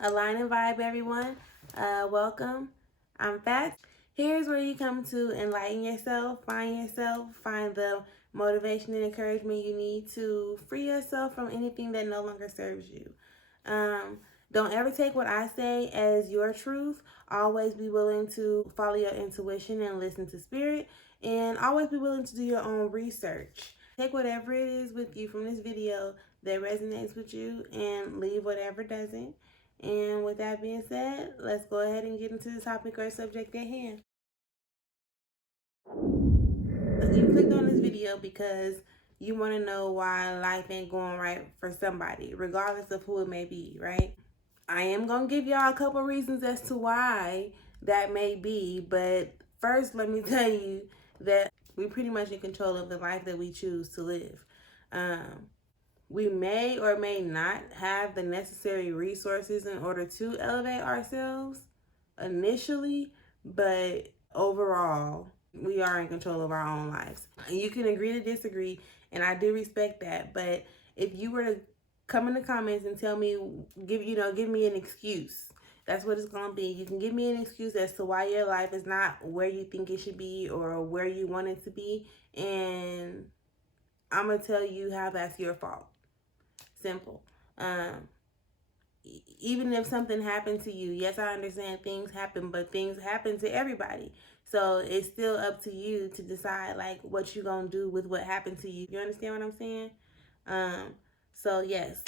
Align and vibe, everyone. Welcome. I'm Fats. Here's where you come to enlighten yourself, find the motivation and encouragement you need to free yourself from anything that no longer serves you. Um, don't ever take what I say as your truth. Always be willing to follow your intuition and listen to spirit, and always be willing to do your own research. Take whatever it is with you from this video that resonates with you and leave whatever doesn't. And with that being said, let's go ahead and get into the topic or subject at hand. You clicked on this video because you want to know why life ain't going right for somebody, regardless of who it may be, right? I am going to give y'all a couple reasons as to why that may be, but first, let me tell you that we're pretty much in control of the life that we choose to live. We may or may not have the necessary resources in order to elevate ourselves initially, but overall, we are in control of our own lives. You can agree to disagree, and I do respect that. But if you were to come in the comments and tell me, give me an excuse. That's what it's gonna be. You can give me an excuse as to why your life is not where you think it should be or where you want it to be, and I'm gonna tell you how that's your fault. Simple. Even if something happened to you, yes, I understand things happen, but things happen to everybody. So it's still up to you to decide like what you gonna do with what happened to you. You understand what I'm saying? So yes,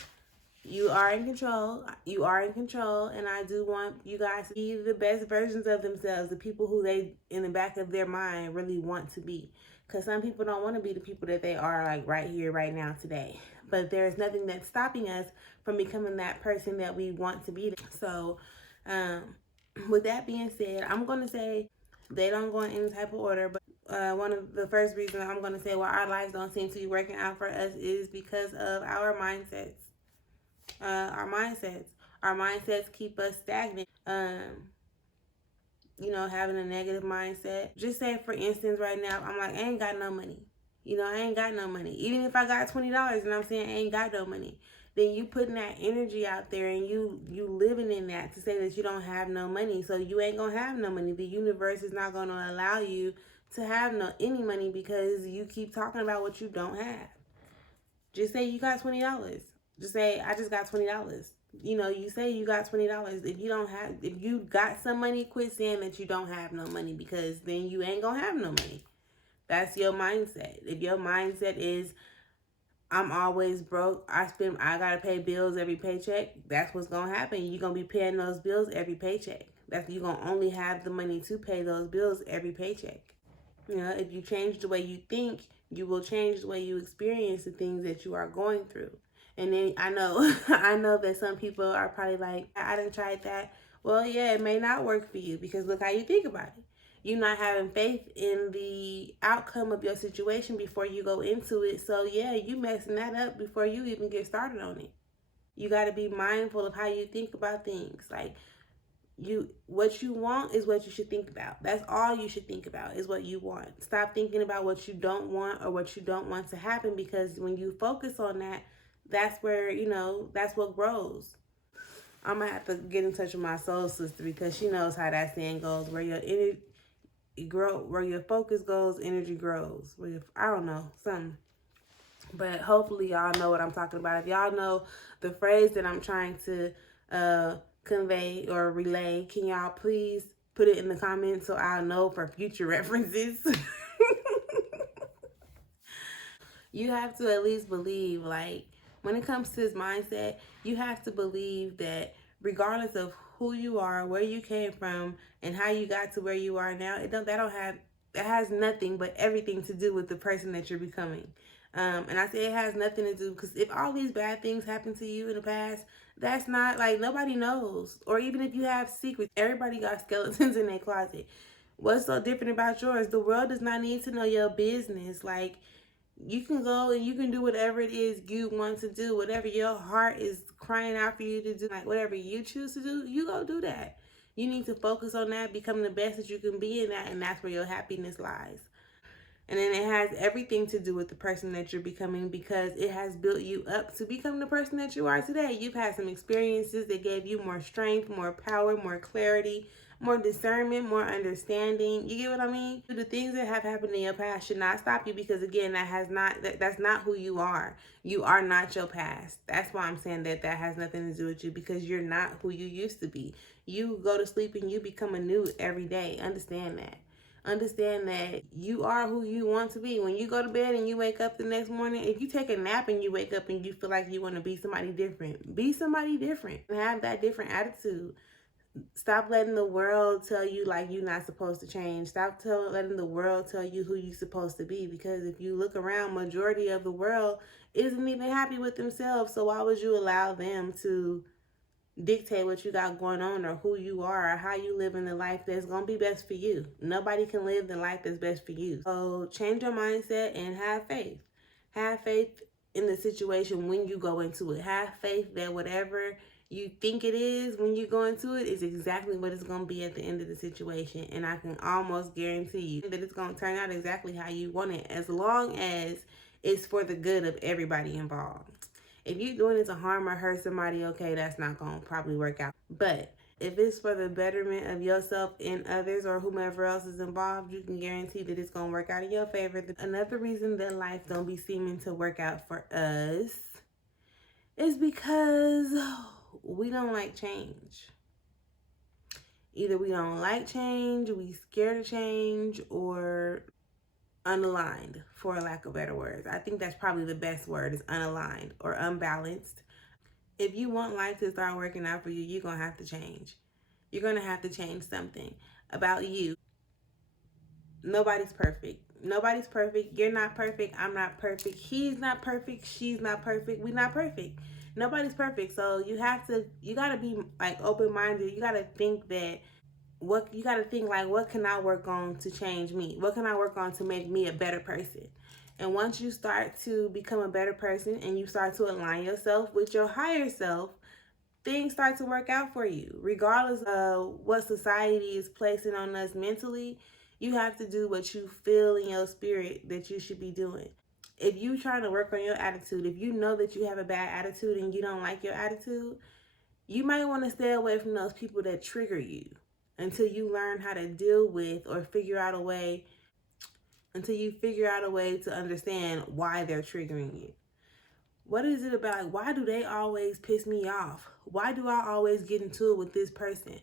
you are in control. You are in control, and I do want you guys to be the best versions of themselves, the people who they, in the back of their mind, really want to be. Because some people don't want to be the people that they are, like right here, right now, today. But there's nothing that's stopping us from becoming that person that we want to be. So, with that being said, I'm going to say they don't go in any type of order, but one of the first reasons I'm going to say why our lives don't seem to be working out for us is because of our mindsets. Our mindsets keep us stagnant. Having a negative mindset. Just say, for instance, right now, I'm like, I ain't got no money. I ain't got no money. Even if I got $20 and I'm saying I ain't got no money, then you putting that energy out there and you living in that to say that you don't have no money. So you ain't gonna have no money. The universe is not gonna allow you to have any money because you keep talking about what you don't have. Just say you got $20. Just say, I just got $20. You say you got $20. If you got some money, quit saying that you don't have no money, because then you ain't gonna have no money. That's your mindset. If your mindset is, I'm always broke, I gotta pay bills every paycheck, that's what's gonna happen. You're gonna be paying those bills every paycheck. You're gonna only have the money to pay those bills every paycheck. If you change the way you think, you will change the way you experience the things that you are going through. And then I know, I know that some people are probably like, I didn't try that. Well, yeah, it may not work for you because look how you think about it. You're not having faith in the outcome of your situation before you go into it. So yeah, you messing that up before you even get started on it. You got to be mindful of how you think about things. Like, what you want is what you should think about. That's all you should think about, is what you want. Stop thinking about what you don't want or what you don't want to happen, because when you focus on that, that's where, that's what grows. I'm gonna have to get in touch with my soul sister because she knows how that saying goes, where your focus goes, energy grows. I don't know, something. But hopefully y'all know what I'm talking about. If y'all know the phrase that I'm trying to convey or relay, can y'all please put it in the comments so I'll know for future references? You have to at least believe, like, when it comes to this mindset, you have to believe that regardless of who you are, where you came from, and how you got to where you are now, it has nothing but everything to do with the person that you're becoming. And I say it has nothing to do because if all these bad things happened to you in the past, that's not, like, nobody knows. Or even if you have secrets, everybody got skeletons in their closet. What's so different about yours? The world does not need to know your business. Like, you can go and you can do whatever it is you want to do, whatever your heart is crying out for you to do, like whatever you choose to do, you go do that. You need to focus on that, become the best that you can be in that, and that's where your happiness lies. And then it has everything to do with the person that you're becoming, because it has built you up to become the person that you are today. You've had some experiences that gave you more strength, more power, more clarity, more discernment, more understanding. You get what I mean? The things that have happened in your past should not stop you, because again, that's not who you are. You are not your past. That's why I'm saying that has nothing to do with you, because you're not who you used to be. You go to sleep and you become anew every day. Understand that. Understand that you are who you want to be. When you go to bed and you wake up the next morning, if you take a nap and you wake up and you feel like you want to be somebody different, be somebody different and have that different attitude. Stop letting the world tell you like you're not supposed to change. Stop letting the world tell you who you're supposed to be, because if you look around, majority of the world isn't even happy with themselves. So why would you allow them to dictate what you got going on, or who you are, or how you live in the life that's gonna be best for you? Nobody can live the life that's best for you. So change your mindset and have faith. Have faith in the situation when you go into it. Have faith that whatever you think it is when you go into it is exactly what it's going to be at the end of the situation. And I can almost guarantee you that it's going to turn out exactly how you want it, as long as it's for the good of everybody involved. If you're doing it to harm or hurt somebody, okay, that's not going to probably work out. But if it's for the betterment of yourself and others, or whomever else is involved, you can guarantee that it's going to work out in your favor. Another reason that life don't be seeming to work out for us is because we don't like change. Either we don't like change, we scared of change, or unaligned, for lack of better words. I think that's probably the best word, is unaligned or unbalanced. If you want life to start working out for you, you're going to have to change. You're going to have to change something about you. Nobody's perfect. Nobody's perfect. You're not perfect. I'm not perfect. He's not perfect. She's not perfect. We're not perfect. Nobody's perfect. So you got to be like open-minded. You got to think that what can I work on to change me? What can I work on to make me a better person? And once you start to become a better person and you start to align yourself with your higher self, things start to work out for you. Regardless of what society is placing on us mentally, you have to do what you feel in your spirit that you should be doing. If you're trying to work on your attitude, if you know that you have a bad attitude and you don't like your attitude, you might want to stay away from those people that trigger you until you learn how to deal with, or figure out a way to understand why they're triggering you. What is it about? Why do they always piss me off? Why do I always get into it with this person?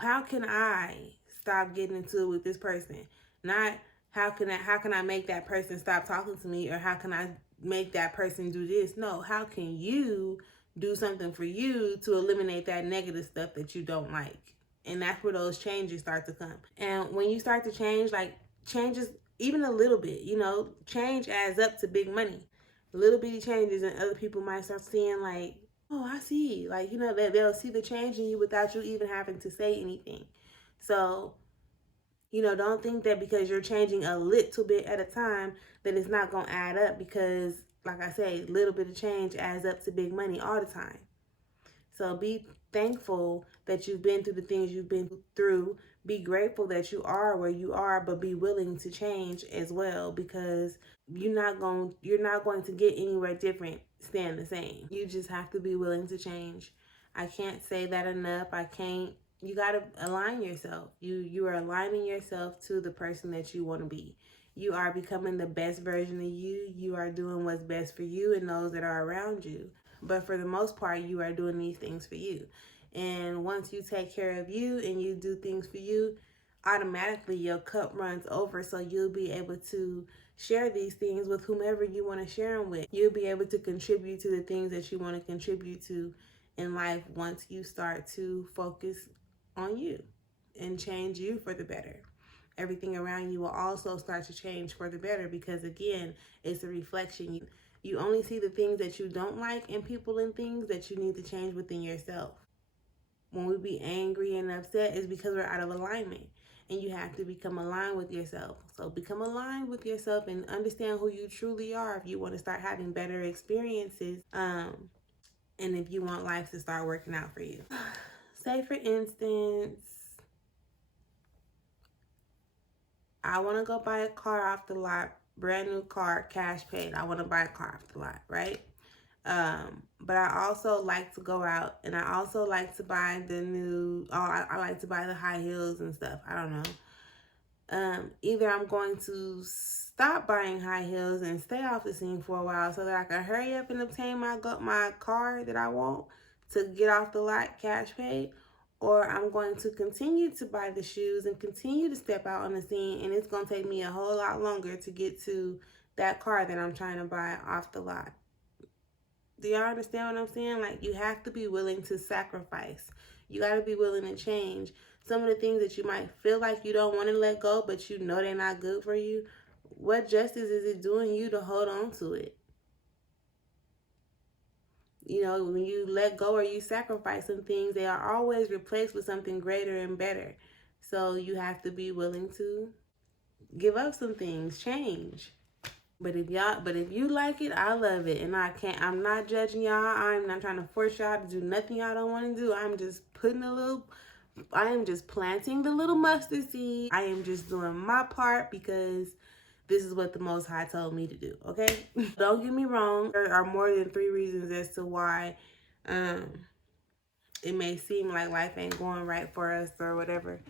How can I stop getting into it with this person? Not how can I make that person stop talking to me, or how can I make that person do this? No, how can you do something for you to eliminate that negative stuff that you don't like? And that's where those changes start to come. And when you start to change, like changes even a little bit, change adds up to big money. Little bitty changes, and other people might start seeing like, oh, I see. Like, they'll see the change in you without you even having to say anything. So, don't think that because you're changing a little bit at a time that it's not going to add up, because like I say, little bit of change adds up to big money all the time. So be thankful that you've been through the things you've been through. Be grateful that you are where you are, but be willing to change as well, because you're not going to get anywhere different staying the same. You just have to be willing to change. I can't say that enough. You got to align yourself. You are aligning yourself to the person that you want to be. You are becoming the best version of you. You are doing what's best for you and those that are around you. But for the most part, you are doing these things for you. And once you take care of you and you do things for you, automatically your cup runs over. So you'll be able to share these things with whomever you want to share them with. You'll be able to contribute to the things that you want to contribute to in life once you start to focus on you and change you for the better. Everything around you will also start to change for the better, because again, it's a reflection. You only see the things that you don't like in people and things that you need to change within yourself. When we be angry and upset, it's because we're out of alignment. And you have to become aligned with yourself. So become aligned with yourself and understand who you truly are if you want to start having better experiences. And if you want life to start working out for you. Say for instance, I want to go buy a car off the lot, brand new car, cash paid. I want to buy a car off the lot, right? But I also like to go out, and I also like to buy the new, I like to buy the high heels and stuff. I don't know. Either I'm going to stop buying high heels and stay off the scene for a while so that I can hurry up and obtain my car that I want to get off the lot cash paid, or I'm going to continue to buy the shoes and continue to step out on the scene, and it's going to take me a whole lot longer to get to that car that I'm trying to buy off the lot. Do y'all understand what I'm saying? Like, you have to be willing to sacrifice. You got to be willing to change. Some of the things that you might feel like you don't want to let go, but you know they're not good for you, what justice is it doing you to hold on to it? You know, when you let go or you sacrifice some things, they are always replaced with something greater and better. So you have to be willing to give up some things, change. But if you like it, I love it. And I'm not judging y'all. I'm not trying to force y'all to do nothing y'all don't want to do. I'm just I am just planting the little mustard seed. I am just doing my part because this is what the Most High told me to do, okay? Don't get me wrong. There are more than 3 reasons as to why it may seem like life ain't going right for us or whatever.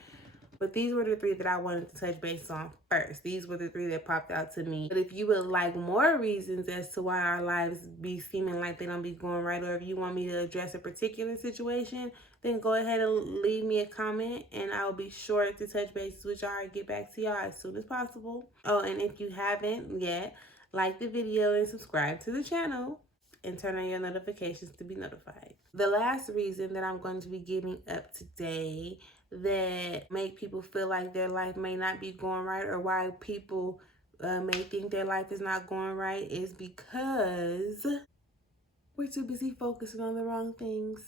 But these were the 3 that I wanted to touch base on first. These were the 3 that popped out to me. But if you would like more reasons as to why our lives be seeming like they don't be going right, or if you want me to address a particular situation, then go ahead and leave me a comment, and I'll be sure to touch bases with y'all and get back to y'all as soon as possible. Oh, and if you haven't yet, like the video and subscribe to the channel and turn on your notifications to be notified. The last reason that I'm going to be giving up today that make people feel like their life may not be going right, or why people may think their life is not going right, is because we're too busy focusing on the wrong things.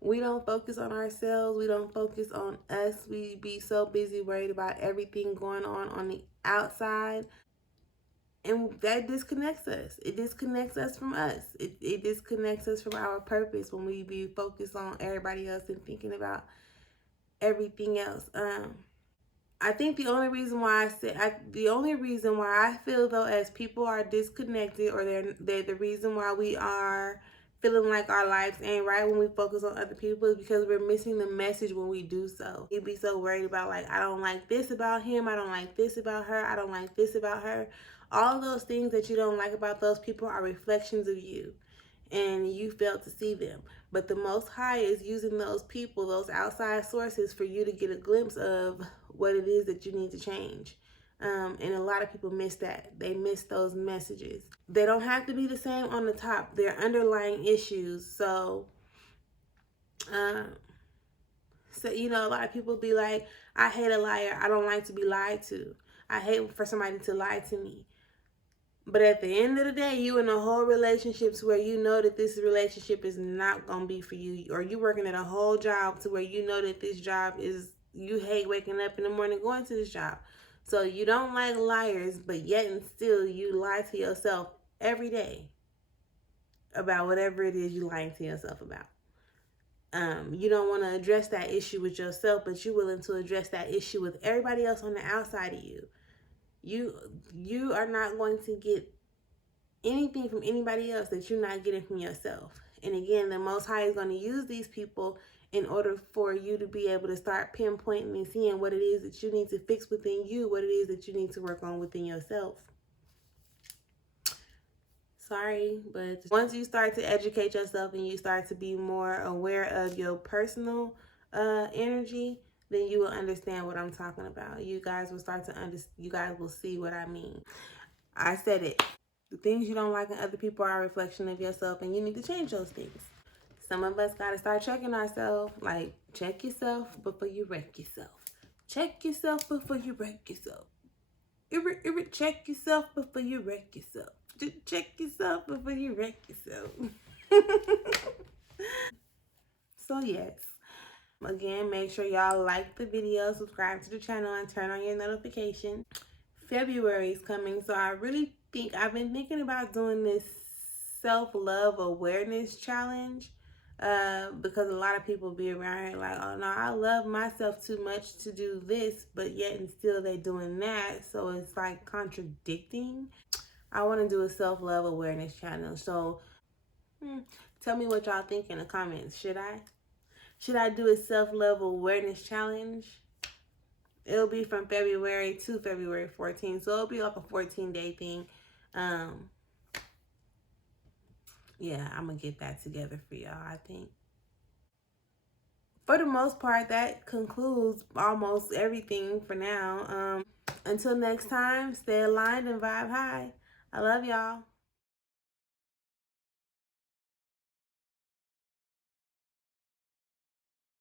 We don't focus on ourselves. We don't focus on us. We be so busy worried about everything going on the outside. And that disconnects us. It disconnects us from us. It disconnects us from our purpose when we be focused on everybody else and thinking about everything else. I think the only reason why I feel though as people are disconnected, or they're the reason why we are feeling like our lives ain't right when we focus on other people, is because we're missing the message when we do so. You'd be so worried about, like, I don't like this about him, I don't like this about her, I don't like this about her. All of those things that you don't like about those people are reflections of you, and you fail to see them. But the Most High is using those people, those outside sources, for you to get a glimpse of what it is that you need to change. And a lot of people miss that. They miss those messages. They don't have to be the same on the top. They're underlying issues. So you know, a lot of people be like, I hate a liar. I don't like to be lied to. I hate for somebody to lie to me. But at the end of the day, you in a whole relationship to where you know that this relationship is not going to be for you. Or you working at a whole job to where you know that this job is, you hate waking up in the morning going to this job. So you don't like liars, but yet and still you lie to yourself every day about whatever it is you're lying to yourself about. You don't want to address that issue with yourself, but you're willing to address that issue with everybody else on the outside of you. You are not going to get anything from anybody else that you're not getting from yourself. And again, the Most High is going to use these people in order for you to be able to start pinpointing and seeing what it is that you need to fix within you, what it is that you need to work on within yourself. Sorry, but once you start to educate yourself and you start to be more aware of your personal energy, then you will understand what I'm talking about. You guys will start to you guys will see what I mean. I said it. The things you don't like in other people are a reflection of yourself, and you need to change those things. Some of us got to start checking ourselves. Like, check yourself before you wreck yourself. Check yourself before you wreck yourself. Check yourself before you wreck yourself. Check yourself before you wreck yourself. So yes. Again, make sure y'all like the video, subscribe to the channel, and turn on your notification. February is coming, so I really think I've been thinking about doing this self-love awareness challenge. because a lot of people be around here like, oh no, I love myself too much to do this, but yet and still they doing that. So it's like contradicting. I want to do a self-love awareness channel. So tell me what y'all think in the comments. Should I do a self-love awareness challenge? It'll be from February to February 14th. So it'll be like a 14-day thing. Yeah, I'm going to get that together for y'all, I think. For the most part, that concludes almost everything for now. Until next time, stay aligned and vibe high. I love y'all.